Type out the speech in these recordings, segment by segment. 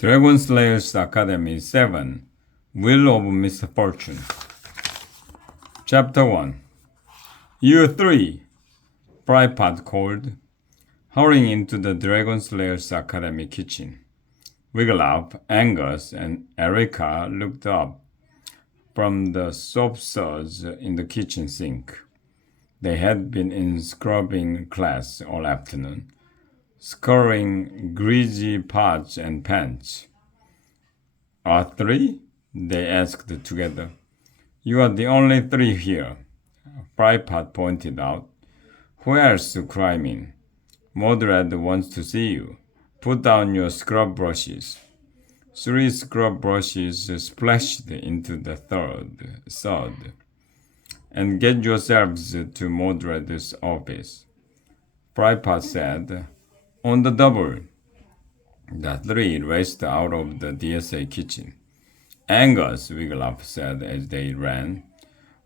Dragon Slayers Academy 7 Wheel of Misfortune. Chapter 1 Year 3 Prypod called, hurrying into the Dragon Slayers Academy kitchen. Wiglaf, Angus, and Erica looked up from the soap suds in the kitchen sink. They had been in scrubbing class all afternoon, scouring greasy pots and pans. Are three? They asked together. You are the only three here, Prypod pointed out. Who else to climb in? Mordred wants to see you. Put down your scrub brushes. 3 scrub brushes splashed into the third sod. And get yourselves to Mordred's office, Prypod said. On the double. The three raced out of the DSA kitchen. Angus, Wiglaf said as they ran.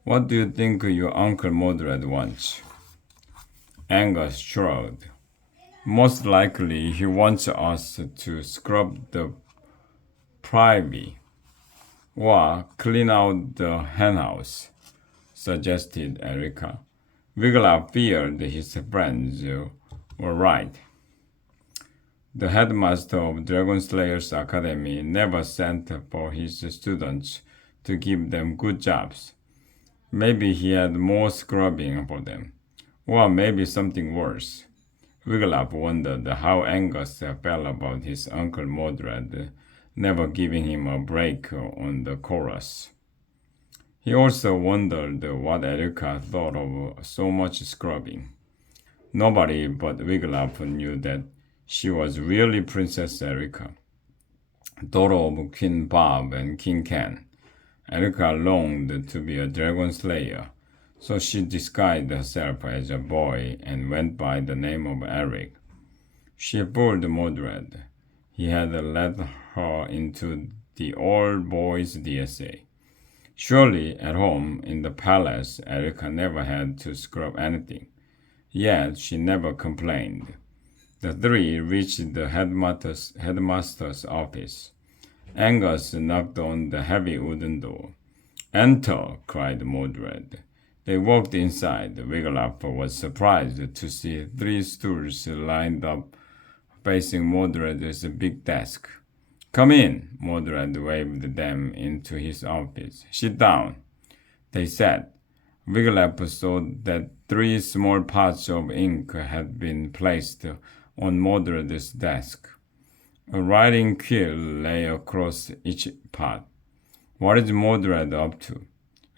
What do you think your Uncle Mordred wants? Angus shrugged. Most likely he wants us to scrub the privy or clean out the henhouse, suggested Erica. Wiglaf feared his friends were right. The headmaster of Dragon Slayers Academy never sent for his students to give them good jobs. Maybe he had more scrubbing for them, or maybe something worse. Wiglaf wondered how Angus felt about his Uncle Mordred never giving him a break on the chorus. He also wondered what Erica thought of so much scrubbing. Nobody but Wiglaf knew that she was really Princess Erica, daughter of King Bob and King Ken. Erica longed to be a dragon slayer, so she disguised herself as a boy and went by the name of Eric. She fooled Mordred. He had led her into the all-boys DSA. Surely, at home in the palace, Erica never had to scrub anything. Yet she never complained. The three reached the headmaster's office. Angus knocked on the heavy wooden door. Enter, cried Mordred. They walked inside. Wiglaf was surprised to see 3 stools lined up facing Mordred's big desk. Come in, Mordred waved them into his office. Sit down. They sat. Wiglaf saw that 3 small pots of ink had been placed on Mordred's desk. A writing quill lay across each pot. What is Mordred up to?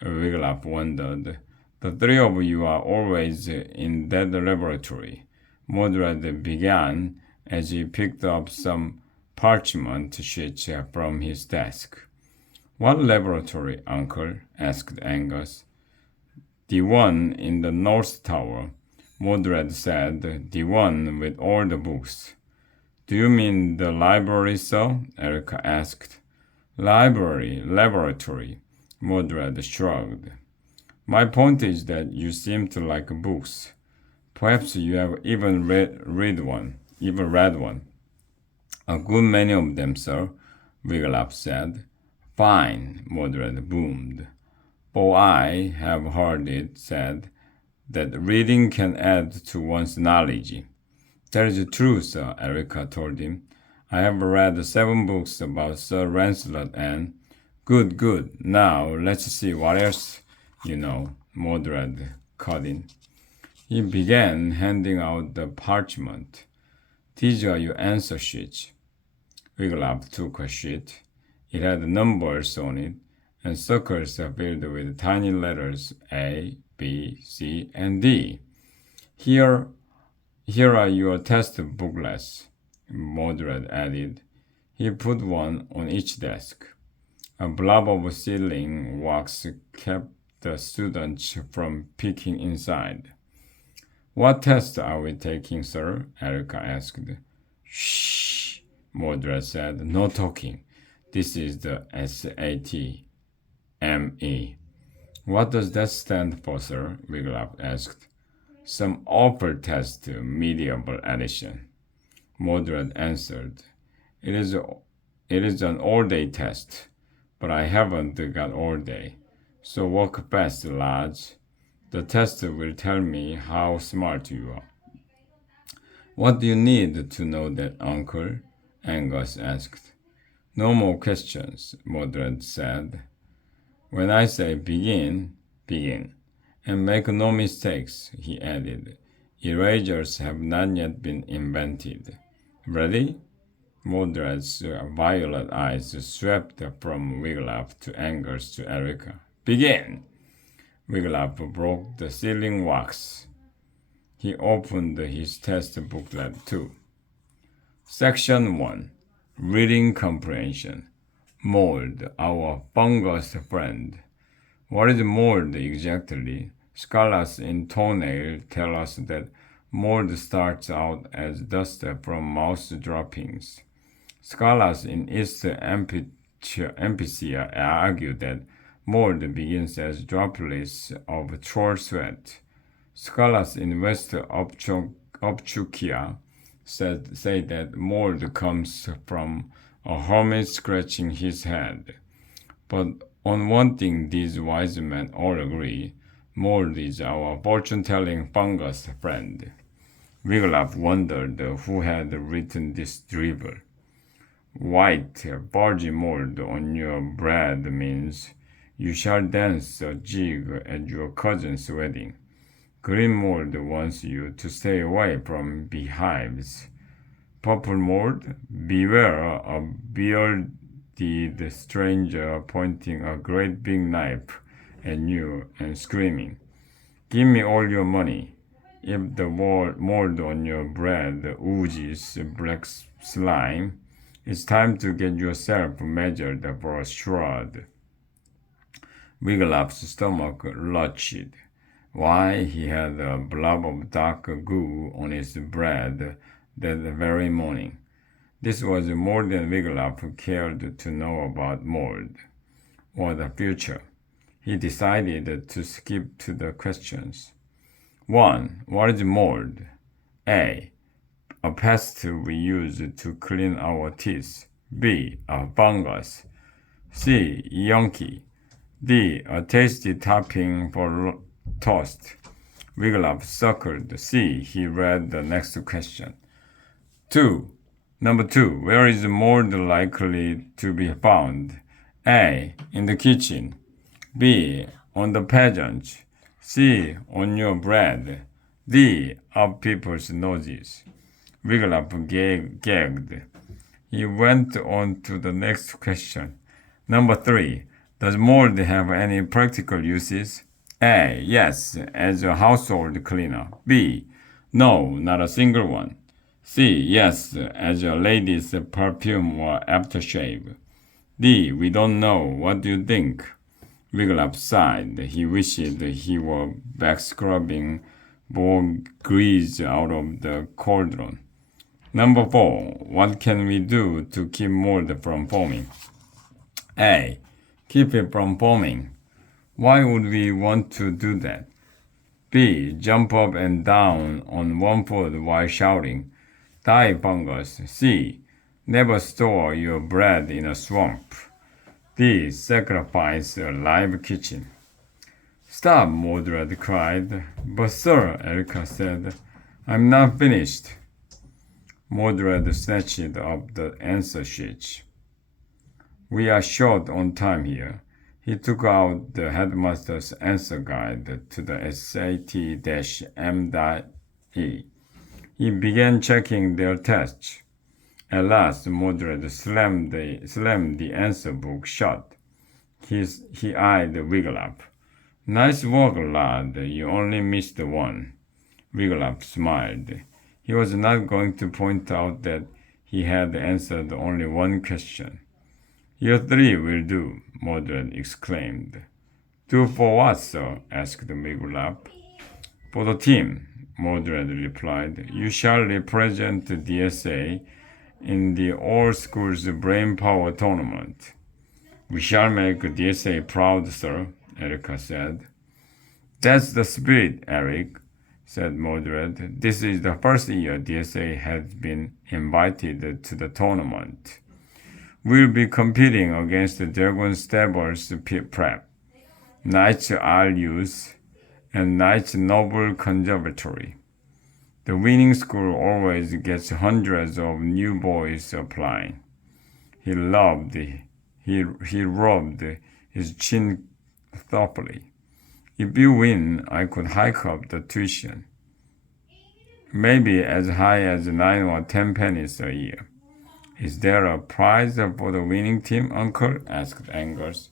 Wiglaf wondered. The 3 of you are always in that laboratory, Mordred began as he picked up some parchment sheets from his desk. What laboratory, Uncle? Asked Angus. The one in the North Tower, Mordred said, the one with all the books. Do you mean the library, sir? Erica asked. Library, laboratory, Mordred shrugged. My point is that you seem to like books. Perhaps you have even read one. A good many of them, sir, Wiglaf said. Fine, Mordred boomed. For I have heard it said that reading can add to one's knowledge. That is true, sir, Erica told him. I have read 7 books about Sir Lancelot and... Good. Now, let's see what else you know, Mordred cut in. He began handing out the parchment. These are your answer sheets. Wiglaf took a sheet. It had numbers on it and circles filled with tiny letters A, B, C, and D. Here are your test booklets, Mordred added. He put one on each desk. A blob of sealing wax kept the students from peeking inside. What test are we taking, sir? Erica asked. Shh, Mordred said. No talking. This is the SAT. M.E. What does that stand for, sir? Wiglaf asked. Some awful test, medieval edition. Mordred answered. It is It is an all-day test, but I haven't got all day. So work fast, lads. The test will tell me how smart you are. What do you need to know that, Uncle? Angus asked. No more questions, Mordred said. When I say begin, begin. And make no mistakes, he added. Erasers have not yet been invented. Ready? Mordred's violet eyes swept from Wiglaf to Angus to Erica. Begin! Wiglaf broke the sealing wax. He opened his test booklet too. Section 1. Reading Comprehension. Mold, our fungus friend. What is mold exactly? Scholars in toenail tell us that mold starts out as dust from mouse droppings. Scholars in East Empicea argue that mold begins as droplets of troll sweat. Scholars in West Opchukia say that mold comes from a hermit scratching his head. But on one thing these wise men all agree, mold is our fortune-telling fungus friend. Wiglaf wondered who had written this drivel. White, bulgy mold on your bread means you shall dance a jig at your cousin's wedding. Green mold wants you to stay away from beehives. Purple mold, beware a bearded stranger pointing a great big knife at you and screaming, "Give me all your money." If the mold on your bread oozes black slime, it's time to get yourself measured for a shroud. Wiglaf's stomach lurched. Why, he had a blob of dark goo on his bread that very morning. This was more than Wiglaf cared to know about mold or the future. He decided to skip to the questions. 1. What is mold? A. A pest we use to clean our teeth. B. A fungus. C. Yonki. D. A tasty topping for toast. Wiglaf circled C. He read the next question. 2. Number 2. Where is mold likely to be found? A. In the kitchen. B. On the pageant. C. On your bread. D. Up people's noses. Wiglaf gagged. He went on to the next question. Number 3. Does mold have any practical uses? A. Yes, as a household cleaner. B. No, not a single one. C. Yes, as a lady's perfume or aftershave. D. We don't know. What do you think? Wiglaf sighed. He wished he were back scrubbing more grease out of the cauldron. Number 4. What can we do to keep mold from forming? A. Keep it from forming. Why would we want to do that? B. Jump up and down on one foot while shouting, "Die, fungus." C. Never store your bread in a swamp. D. Sacrifice a live kitchen. Stop, Mordred cried. But sir, Erica said, I'm not finished. Mordred snatched up the answer sheet. We are short on time here. He took out the headmaster's answer guide to the SAT-M.E. He began checking their tests. At last, Mordred slammed the answer book shut. He eyed Wiglaf. Nice work, lad. You only missed one. Wiglaf smiled. He was not going to point out that he had answered only one question. Year 3 will do, Mordred exclaimed. Do for what, sir? Asked Wiglaf. For the team, Mordred replied. You shall represent DSA in the All Schools Brain Power Tournament. We shall make DSA proud, sir, Erica said. That's the spirit, Eric, said Mordred. This is the first year DSA has been invited to the tournament. We'll be competing against the Dragon Stables Prep, Knights Youth, and Knights Noble Conservatory. The winning school always gets hundreds of new boys applying. He rubbed his chin thoughtfully. If you win, I could hike up the tuition. Maybe as high as 9 or 10 pennies a year. Is there a prize for the winning team, Uncle? Asked Angus.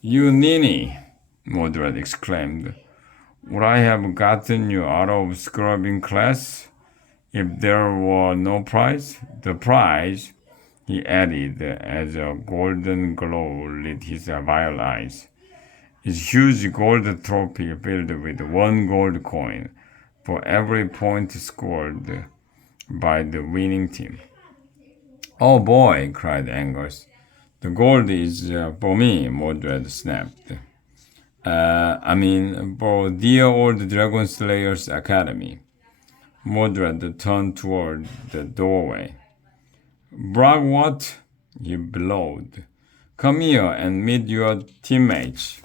You ninny, Mordred exclaimed. Would I have gotten you out of scrubbing class if there were no prize? The prize, he added as a golden glow lit his violet eyes, is huge gold trophy filled with 1 gold coin for every point scored by the winning team. Oh boy, cried Angus. The gold is for me, Mordred snapped. For dear old Dragon Slayers Academy. Mordred turned toward the doorway. Brag what? He bellowed. Come here and meet your teammates.